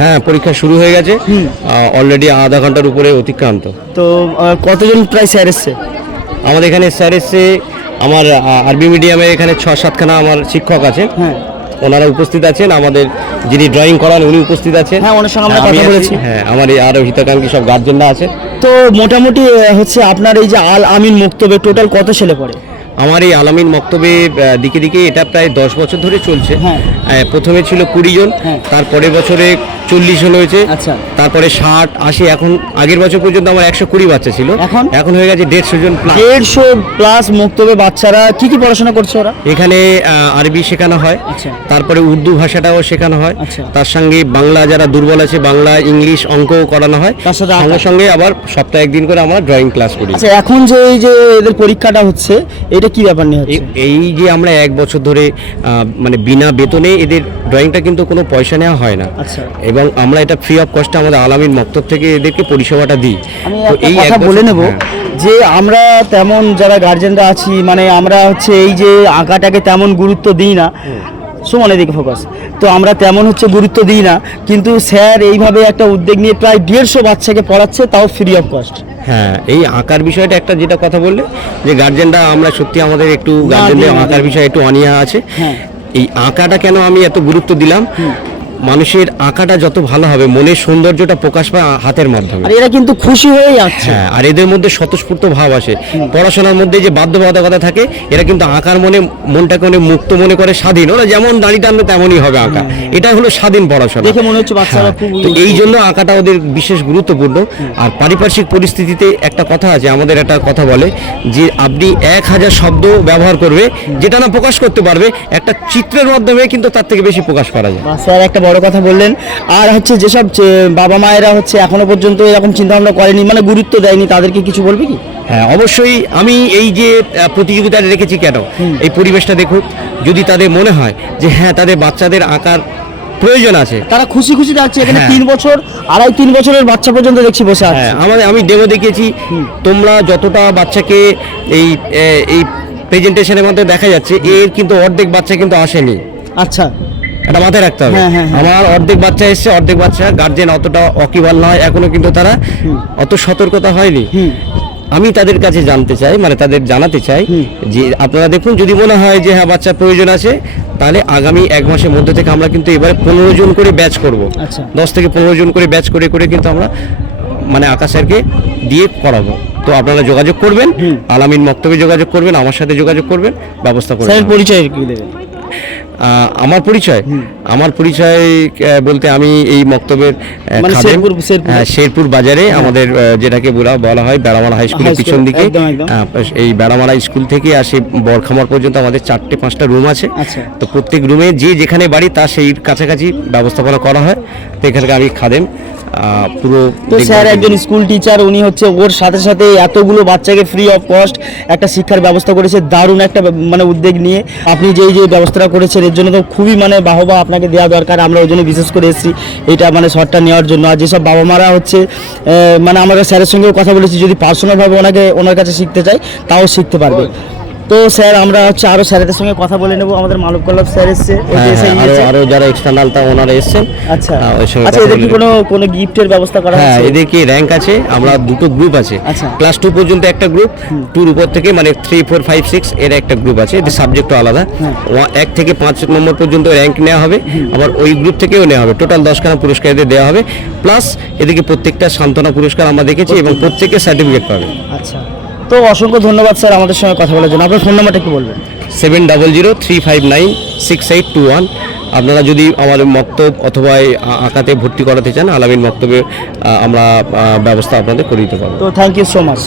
হ্যাঁ, পরীক্ষা শুরু হয়ে গেছে, অলরেডি আধা ঘন্টার উপরে অতিক্রান্ত। তো কতজন প্রায় স্যার এসছে? আমাদের এখানে স্যার এসছে, আমার আরবি মিডিয়ামের এখানে 6-7খানা আমার শিক্ষক আছেন, হ্যাঁ, ওনারা উপস্থিত আছেন। আমাদের যিনি ড্রয়িং করান উনি উপস্থিত আছেন। হ্যাঁ, ওনার সঙ্গে আমরা আমি কথা আছি। বলেছি। হ্যাঁ, আমার এই আরো হিতাকাঙ্ক্ষী সব গার্জেনরা আছে। তো মোটামুটি হচ্ছে আপনার এই যে আল আমিন মুক্তবে টোটাল কত ছেলে পড়ে? আমার এই আলামিন মক্তবে দিকে দিকে এটা প্রায় 10 বছর ধরে চলছে। হ্যাঁ। প্রথমে ছিল 20 জন, হ্যাঁ। তারপরের বছরে 40 জন হয়েছে, আচ্ছা। তারপরে 60, 80, এখন আগের বছর পর্যন্ত আমার 120 বাচ্চা ছিল, এখন হয়ে গেছে 150 জন প্লাস। 150 প্লাস মুক্তবে বাচ্চারা কি কি পড়াশোনা করছে ওরা? এখানে আরবি শেখানো হয়, আচ্ছা। তারপরে উর্দু ভাষাটাও শেখানো হয়, আচ্ছা। তার সঙ্গে বাংলা যারা দুর্বল আছে বাংলা, ইংলিশ, অঙ্কও করানো হয়, তার সাথে আঁকা। সঙ্গে সঙ্গে আবার সপ্তাহে একদিন করে আমরা ড্রয়িং ক্লাস করি। আচ্ছা, এখন যে এই যে এদের পরীক্ষাটা হচ্ছে এটা কি ব্যাপার নিয়ে হচ্ছে? এই যে আমরা 1 বছর ধরে মানে বিনা বেতনে এদের ড্রয়িংটা কিন্তু কোনো পয়সা নেওয়া হয় না। আচ্ছা। এবং আমরা এটা ফ্রি অফ কস্টে আমাদের আলামিন মক্তব থেকে এদেরকে পরিষেবাটা দিই। আমি তো একটা এই কথা 1 বছর- বলে নেব, হ্যাঁ। যে আমরা তেমন যারা গার্জেনরা আছি মানে আমরা হচ্ছে এই যে আঁকাটাকে তেমন গুরুত্ব দিই না, সুমন এদিকে ফোকাস, তো আমরা তেমন হচ্ছে গুরুত্ব দিই না, কিন্তু স্যার এইভাবে একটা উদ্যোগ নিয়ে প্রায় 150 বাচ্চাকে পড়াচ্ছে, তাও ফ্রি অফ কস্ট। হ্যাঁ, এই আঁকার বিষয়টা একটা যেটা কথা বললে যে গার্জেনরা আমরা সত্যি আমাদের একটু গার্জেনদের আঁকার বিষয়ে একটু অনীহা আছে। হ্যাঁ। এই আঁকাটা কেন আমি এত গুরুত্ব দিলাম, মানুষের আঁকাটা যত ভালো হবে মনের সৌন্দর্যটা প্রকাশ পায় হাতের মাধ্যমে। আর এরা কিন্তু খুশি হয়েই আসছে। হ্যাঁ, আর এদের মধ্যে স্বতঃস্ফূর্ত ভাব আসে। পড়াশোনার মধ্যে যে বাধ্যবাধকতা থাকে, এরা কিন্তু আঁকার মনটাকে অনেক মুক্ত মনে করে, স্বাধীন। ওরা যেমন দাড়ি টানবে তেমনই হবে আঁকা, এটা হলো স্বাধীন পড়াশোনা। দেখে মনে হচ্ছে বাচ্চারা হ্যাঁ, খুব তো এই জন্য আঁকাটা ওদের বিশেষ গুরুত্বপূর্ণ। আর পারিপার্শ্বিক পরিস্থিতিতে একটা কথা আছে, আমাদের একটা কথা বলে যে আপনি 1000 শব্দ ব্যবহার করবে, যেটা না প্রকাশ করতে পারবে, একটা চিত্রের মাধ্যমে কিন্তু তার থেকে বেশি প্রকাশ করা যায়। স্যার একটা বড় কথা বললেন। আর হচ্ছে যেসব বাবা মায়েরা হচ্ছে এখনো পর্যন্ত এরকম চিন্তা ভাবনা করেনি, মানে গুরুত্ব দেয়নি, তাদেরকে কিছু বলবে কি? হ্যাঁ, অবশ্যই। আমি এই যে প্রতিযোগিতা রেখেছি কেন, এই পরিবেশটা দেখুক, যদি তাদের মনে হয় যে হ্যাঁ তাদের বাচ্চাদের আঁকার প্রয়োজন আছে, তারা খুশি খুশি যাচ্ছে। এখানে হ্যাঁ। 3 বছর, 2.5-3 বছরের বাচ্চা পর্যন্ত দেখছি বসে আছে। হ্যাঁ, আমি ডেমো দেখিয়েছি। তোমরা যতটা বাচ্চাকে এই প্রেজেন্টেশনের মধ্যে দেখা যাচ্ছে, এর কিন্তু অর্ধেক বাচ্চা কিন্তু আসেনি। আচ্ছা। এটা মাথায় রাখতে হবে। হ্যাঁ, হ্যাঁ, হ্যাঁ। আমার অর্ধেক বাচ্চা এসছে, অর্ধেক বাচ্চা গার্জেন অতটা ওয়াকিবহাল নয় এখনো, কিন্তু তারা অত সতর্কতা হয়নি। আমি তাদের কাছে জানতে চাই, মানে তাদের জানাতে চাই যে আপনারা দেখুন, যদি মনে হয় যে হ্যাঁ বাচ্চার প্রয়োজন আছে, তাহলে আগামী 1 মাসের মধ্যে থেকে আমরা কিন্তু এবারে 15 জন করে ব্যাচ করব। আচ্ছা। 10 থেকে 15 জন করে ব্যাচ করে করে কিন্তু আমরা মানে আকাশ স্যারকে দিয়ে করাবো। তো আপনারা যোগাযোগ করবেন, আলামিন মক্তবে যোগাযোগ করবেন, আমার সাথে যোগাযোগ করবেন, ব্যবস্থা করবেন। স্যারের পরিচয় কি দেবেন? আমার পরিচয় বলতে আমি এই মক্তবের মানে খাদেম। শেরপুর। শেরপুর বাজারে আমাদের যেটাকে বলা হয় বেড়ামারা হাই স্কুলের পিছন দিকে। একদম, একদম। এই বেড়ামারা স্কুল থেকে আসে বরখামার পর্যন্ত আমাদের 4-5টা রুম আছে। আচ্ছা। তো প্রত্যেক রুমে যে যেখানে বাড়ি তার সেই কাছাকাছি ব্যবস্থাপনা করা হয়। তো এখানে আমি খাদেম পুরো। তো স্যার একজন স্কুল টিচার, উনি হচ্ছে ওর সাথে সাথে এতগুলো বাচ্চাকে ফ্রি অফ কস্ট একটা শিক্ষার ব্যবস্থা করেছে, দারুণ একটা মানে উদ্যোগ নিয়ে। আপনি যে ব্যবস্থাটা করেছেন এর জন্য তো খুবই মানে বাহবা আপনাকে দেওয়া দরকার। আমরা ওই জন্য বিশেষ করে এসেছি এটা মানে শর্টটা নেওয়ার জন্য। আর যেসব বাবা মারা হচ্ছে মানে আমরা স্যারের সঙ্গেও কথা বলেছি, যদি পার্সোনালভাবে ওনার কাছে শিখতে চাই তাও শিখতে পারবে। তো স্যার আমরা হচ্ছে আরো স্যারদের সঙ্গে কথা বলে নেব। আমাদের মানব কল্যাণ স্যার এসছে, আরো যারা এক্সটার্নাল তা ওনারা এসেছেন। আচ্ছা। আচ্ছা, এদের কি কোনো গিফটের ব্যবস্থা করা হ্যাঁ, হয়েছে? এদেরকে র্যাঙ্ক আছে। আমরা 2টো গ্রুপ আছে। আচ্ছা। ক্লাস 2 পর্যন্ত একটা গ্রুপ, 2 উপর থেকে মানে 3, 4, 5, 6 এর একটা গ্রুপ আছে। এদের সাবজেক্টও আলাদা। 1 থেকে 5 নম্বর পর্যন্ত র্যাঙ্ক নেওয়া হবে, আবার ওই গ্রুপ থেকেও নেওয়া হবে। টোটাল 10খানা পুরস্কার এদের দেওয়া হবে, প্লাস এদেরকে প্রত্যেকটা সান্ত্বনা পুরস্কার আমরা দেখেছি এবং প্রত্যেকে সার্টিফিকেট পাবে। আচ্ছা। তো অসংখ্য ধন্যবাদ স্যার আমাদের সঙ্গে কথা বলার জন্য। আপনার ফোন নাম্বারটা একটু বলবেন? 7003596821। আপনারা যদি আমার মক্তব অথবা আঁকাতে ভর্তি করাতে চান, আলামিন মক্তবে আমরা ব্যবস্থা আপনাদের করে দিতে পারবো। তো থ্যাংক ইউ সো মাচ।